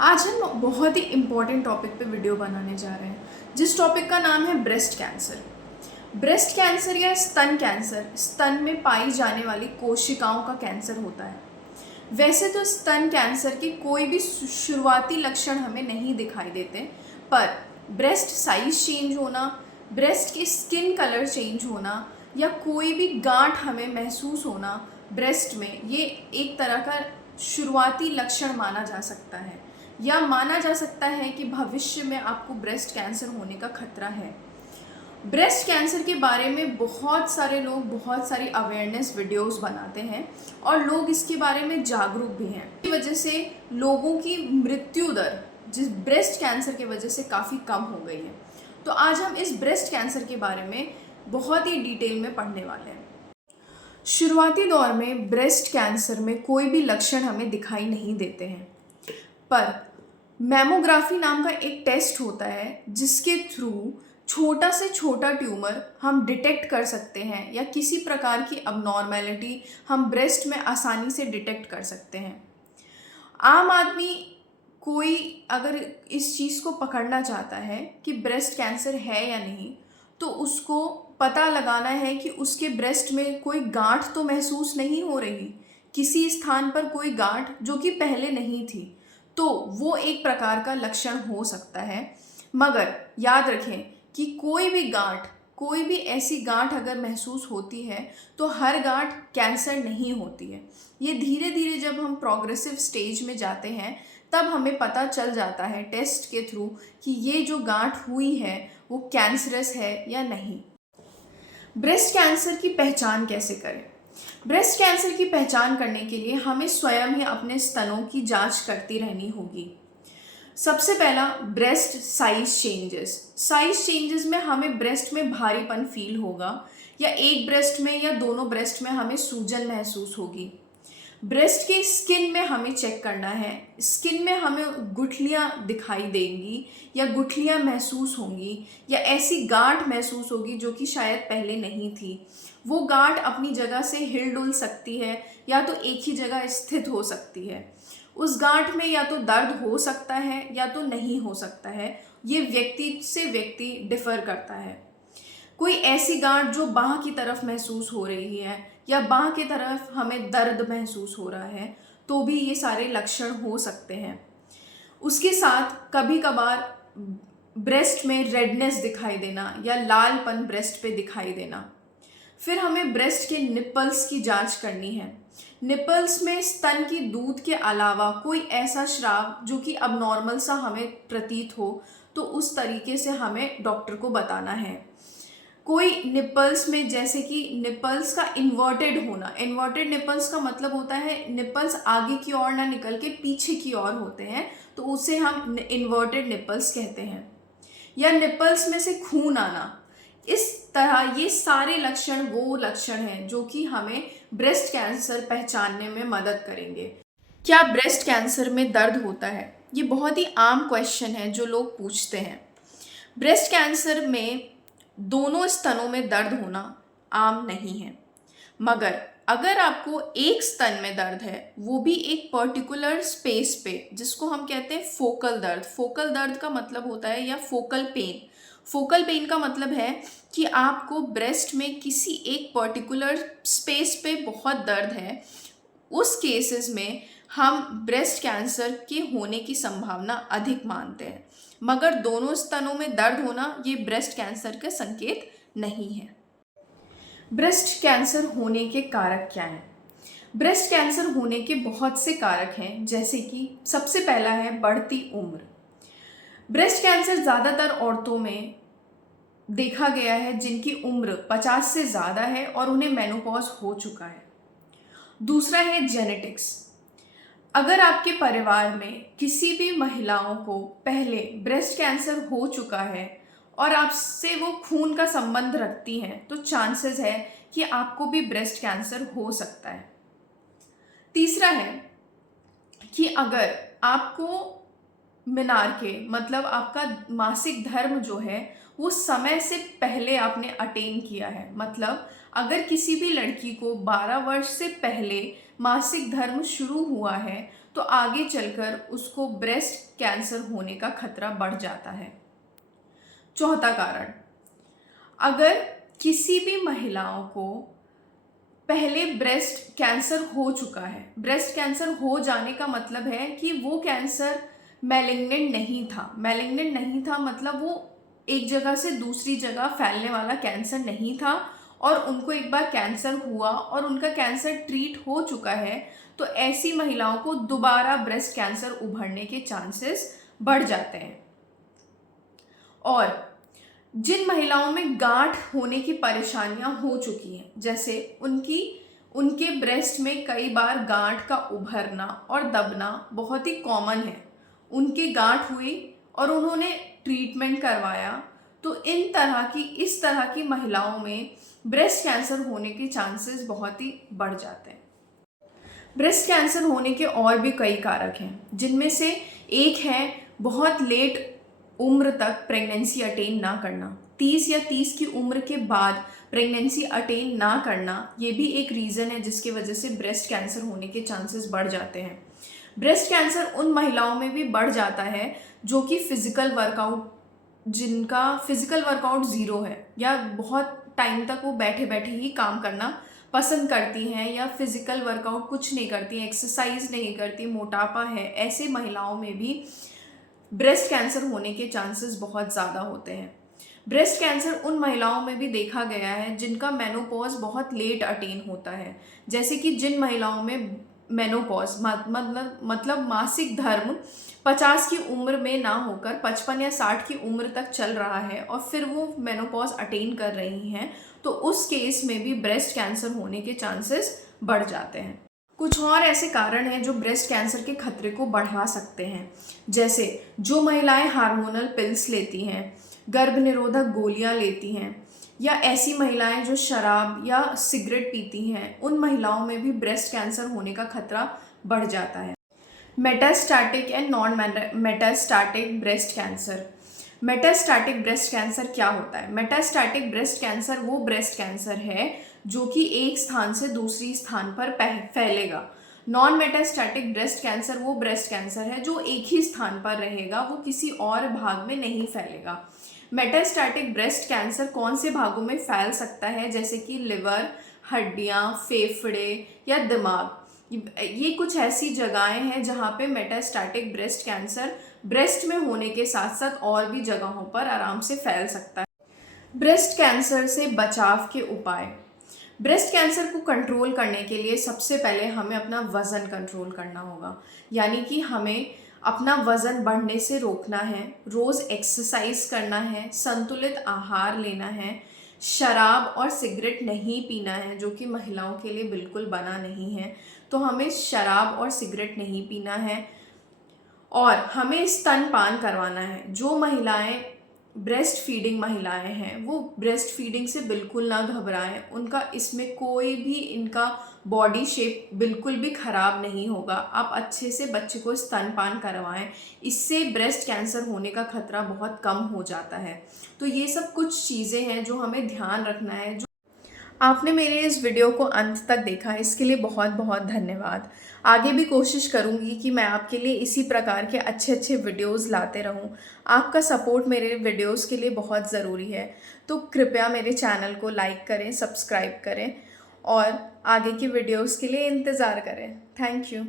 आज हम बहुत ही इम्पॉर्टेंट टॉपिक पे वीडियो बनाने जा रहे हैं, जिस टॉपिक का नाम है ब्रेस्ट कैंसर। ब्रेस्ट कैंसर या स्तन कैंसर स्तन में पाई जाने वाली कोशिकाओं का कैंसर होता है। वैसे तो स्तन कैंसर के कोई भी शुरुआती लक्षण हमें नहीं दिखाई देते, पर ब्रेस्ट साइज चेंज होना, ब्रेस्ट की स्किन कलर चेंज होना या कोई भी गांठ हमें महसूस होना ब्रेस्ट में, ये एक तरह का शुरुआती लक्षण माना जा सकता है, या माना जा सकता है कि भविष्य में आपको ब्रेस्ट कैंसर होने का खतरा है। ब्रेस्ट कैंसर के बारे में बहुत सारे लोग बहुत सारी अवेयरनेस वीडियोस बनाते हैं और लोग इसके बारे में जागरूक भी हैं। इस वजह से लोगों की मृत्यु दर जिस ब्रेस्ट कैंसर की वजह से काफ़ी कम हो गई है। तो आज हम इस ब्रेस्ट कैंसर के बारे में बहुत ही डिटेल में पढ़ने वाले हैं। शुरुआती दौर में ब्रेस्ट कैंसर में कोई भी लक्षण हमें दिखाई नहीं देते हैं, पर मैमोग्राफी नाम का एक टेस्ट होता है जिसके थ्रू छोटा से छोटा ट्यूमर हम डिटेक्ट कर सकते हैं या किसी प्रकार की अबनॉर्मैलिटी हम ब्रेस्ट में आसानी से डिटेक्ट कर सकते हैं। आम आदमी कोई अगर इस चीज़ को पकड़ना चाहता है कि ब्रेस्ट कैंसर है या नहीं, तो उसको पता लगाना है कि उसके ब्रेस्ट में कोई गांठ तो महसूस नहीं हो रही, किसी स्थान पर कोई गांठ जो कि पहले नहीं थी, तो वो एक प्रकार का लक्षण हो सकता है। मगर याद रखें कि कोई भी ऐसी गांठ अगर महसूस होती है तो हर गांठ कैंसर नहीं होती है। ये धीरे धीरे जब हम प्रोग्रेसिव स्टेज में जाते हैं तब हमें पता चल जाता है टेस्ट के थ्रू कि ये जो गांठ हुई है वो कैंसरस है या नहीं। ब्रेस्ट कैंसर की पहचान कैसे करें? ब्रेस्ट कैंसर की पहचान करने के लिए हमें स्वयं ही अपने स्तनों की जांच करती रहनी होगी। सबसे पहला, ब्रेस्ट साइज चेंजेस में हमें ब्रेस्ट में भारीपन फील होगा, या एक ब्रेस्ट में या दोनों ब्रेस्ट में हमें सूजन महसूस होगी। ब्रेस्ट की स्किन में हमें चेक करना है, स्किन में हमें गुठलियाँ दिखाई देंगी या गुठलियाँ महसूस होंगी, या ऐसी गांठ महसूस होगी जो कि शायद पहले नहीं थी। वो गांठ अपनी जगह से हिल डुल सकती है या तो एक ही जगह स्थित हो सकती है। उस गांठ में या तो दर्द हो सकता है या तो नहीं हो सकता है, ये व्यक्ति से व्यक्ति डिफर करता है। कोई ऐसी गांठ जो बांह की तरफ महसूस हो रही है या बांह की तरफ हमें दर्द महसूस हो रहा है, तो भी ये सारे लक्षण हो सकते हैं। उसके साथ कभी कभार ब्रेस्ट में रेडनेस दिखाई देना या लालपन ब्रेस्ट पे दिखाई देना। फिर हमें ब्रेस्ट के निप्पल्स की जांच करनी है। निप्पल्स में स्तन की दूध के अलावा कोई ऐसा स्राव जो कि अबनॉर्मल सा हमें प्रतीत हो, तो उस तरीके से हमें डॉक्टर को बताना है। कोई निप्पल्स में, जैसे कि निप्पल्स का इन्वर्टेड होना, इन्वर्टेड निप्पल्स का मतलब होता है निप्पल्स आगे की ओर ना निकल के पीछे की ओर होते हैं, तो उसे हम इन्वर्टेड निप्पल्स कहते हैं। या निप्पल्स में से खून आना, इस तरह ये सारे लक्षण वो लक्षण हैं जो कि हमें ब्रेस्ट कैंसर पहचानने में मदद करेंगे। क्या ब्रेस्ट कैंसर में दर्द होता है? ये बहुत ही आम क्वेश्चन है जो लोग पूछते हैं। ब्रेस्ट कैंसर में दोनों स्तनों में दर्द होना आम नहीं है, मगर अगर आपको एक स्तन में दर्द है, वो भी एक पर्टिकुलर स्पेस पे, जिसको हम कहते हैं फोकल दर्द का मतलब होता है, या फोकल पेन का मतलब है कि आपको ब्रेस्ट में किसी एक पर्टिकुलर स्पेस पे बहुत दर्द है। उस केसेस में हम ब्रेस्ट कैंसर के होने की संभावना अधिक मानते हैं, मगर दोनों स्तनों में दर्द होना ये ब्रेस्ट कैंसर का संकेत नहीं है। ब्रेस्ट कैंसर होने के कारक क्या हैं? ब्रेस्ट कैंसर होने के बहुत से कारक हैं, जैसे कि सबसे पहला है बढ़ती उम्र। ब्रेस्ट कैंसर ज़्यादातर औरतों में देखा गया है जिनकी उम्र 50 से ज़्यादा है और उन्हें मेनोपॉज हो चुका है। दूसरा है जेनेटिक्स। अगर आपके परिवार में किसी भी महिलाओं को पहले ब्रेस्ट कैंसर हो चुका है और आपसे वो खून का संबंध रखती हैं, तो चांसेस है कि आपको भी ब्रेस्ट कैंसर हो सकता है। तीसरा है कि अगर आपको मेनार्के मतलब आपका मासिक धर्म जो है वो समय से पहले आपने अटेन किया है, मतलब अगर किसी भी लड़की को 12 वर्ष से पहले मासिक धर्म शुरू हुआ है तो आगे चलकर उसको ब्रेस्ट कैंसर होने का खतरा बढ़ जाता है। चौथा कारण, अगर किसी भी महिलाओं को पहले ब्रेस्ट कैंसर हो चुका है, ब्रेस्ट कैंसर हो जाने का मतलब है कि वो कैंसर मैलिग्नेंट नहीं था मतलब वो एक जगह से दूसरी जगह फैलने वाला कैंसर नहीं था, और उनको एक बार कैंसर हुआ और उनका कैंसर ट्रीट हो चुका है, तो ऐसी महिलाओं को दोबारा ब्रेस्ट कैंसर उभरने के चांसेस बढ़ जाते हैं। और जिन महिलाओं में गांठ होने की परेशानियां हो चुकी हैं, जैसे उनके ब्रेस्ट में कई बार गांठ का उभरना और दबना बहुत ही कॉमन है, उनकी गांठ हुई और उन्होंने ट्रीटमेंट करवाया, तो इस तरह की महिलाओं में ब्रेस्ट कैंसर होने के चांसेस बहुत ही बढ़ जाते हैं। ब्रेस्ट कैंसर होने के और भी कई कारक हैं, जिनमें से एक है बहुत लेट उम्र तक प्रेगनेंसी अटेन ना करना। 30 या 30 की उम्र के बाद प्रेगनेंसी अटेन ना करना, ये भी एक रीज़न है जिसकी वजह से ब्रेस्ट कैंसर होने के चांसेस बढ़ जाते हैं। ब्रेस्ट कैंसर उन महिलाओं में भी बढ़ जाता है जो कि जिनका फिजिकल वर्कआउट ज़ीरो है, या बहुत टाइम तक वो बैठे बैठे ही काम करना पसंद करती हैं, या फिजिकल वर्कआउट कुछ नहीं करती हैं, एक्सरसाइज नहीं करती, मोटापा है, ऐसे महिलाओं में भी ब्रेस्ट कैंसर होने के चांसेस बहुत ज़्यादा होते हैं। ब्रेस्ट कैंसर उन महिलाओं में भी देखा गया है जिनका मेनोपॉज बहुत लेट अटेन होता है, जैसे कि जिन महिलाओं में मेनोपॉज मतलब मासिक धर्म 50 की उम्र में ना होकर 55 या 60 की उम्र तक चल रहा है और फिर वो मेनोपॉज अटेन कर रही हैं, तो उस केस में भी ब्रेस्ट कैंसर होने के चांसेस बढ़ जाते हैं। कुछ और ऐसे कारण हैं जो ब्रेस्ट कैंसर के खतरे को बढ़ा सकते हैं, जैसे जो महिलाएं हार्मोनल पिल्स लेती हैं, गर्भ निरोधक गोलियां लेती हैं, या ऐसी महिलाएं जो शराब या सिगरेट पीती हैं, उन महिलाओं में भी ब्रेस्ट कैंसर होने का खतरा बढ़ जाता है। Metastatic and non metastatic breast cancer. Metastatic breast cancer क्या होता है? मेटास्टैटिक ब्रेस्ट कैंसर वो ब्रेस्ट कैंसर है जो कि एक स्थान से दूसरी स्थान पर फैलेगा। नॉन मेटास्टैटिक ब्रेस्ट कैंसर वो ब्रेस्ट कैंसर है जो एक ही स्थान पर रहेगा, वो किसी और भाग में नहीं फैलेगा। मेटास्टैटिक ब्रेस्ट कैंसर कौन से भागों में फैल सकता है? जैसे कि लिवर, हड्डियाँ, फेफड़े या दिमाग। ये कुछ ऐसी जगहें हैं जहाँ पे मेटास्टैटिक ब्रेस्ट कैंसर ब्रेस्ट में होने के साथ साथ और भी जगहों पर आराम से फैल सकता है। ब्रेस्ट कैंसर से बचाव के उपाय। ब्रेस्ट कैंसर को कंट्रोल करने के लिए सबसे पहले हमें अपना वज़न कंट्रोल करना होगा, यानी कि हमें अपना वज़न बढ़ने से रोकना है, रोज़ एक्सरसाइज करना है, संतुलित आहार लेना है, शराब और सिगरेट नहीं पीना है जो कि महिलाओं के लिए बिल्कुल बना नहीं है, तो हमें शराब और सिगरेट नहीं पीना है, और हमें स्तनपान करवाना है। जो महिलाएं ब्रेस्ट फीडिंग महिलाएं हैं वो ब्रेस्ट फीडिंग से बिल्कुल ना घबराएं, उनका इसमें कोई भी इनका बॉडी शेप बिल्कुल भी ख़राब नहीं होगा। आप अच्छे से बच्चे को स्तनपान करवाएं, इससे ब्रेस्ट कैंसर होने का खतरा बहुत कम हो जाता है। तो ये सब कुछ चीज़ें हैं जो हमें ध्यान रखना है। जो आपने मेरे इस वीडियो को अंत तक देखा, इसके लिए बहुत बहुत धन्यवाद। आगे भी कोशिश करूँगी कि मैं आपके लिए इसी प्रकार के अच्छे अच्छे वीडियोस लाते रहूँ। आपका सपोर्ट मेरे वीडियोस के लिए बहुत ज़रूरी है, तो कृपया मेरे चैनल को लाइक करें, सब्सक्राइब करें और आगे की वीडियोस के लिए इंतज़ार करें। Thank you.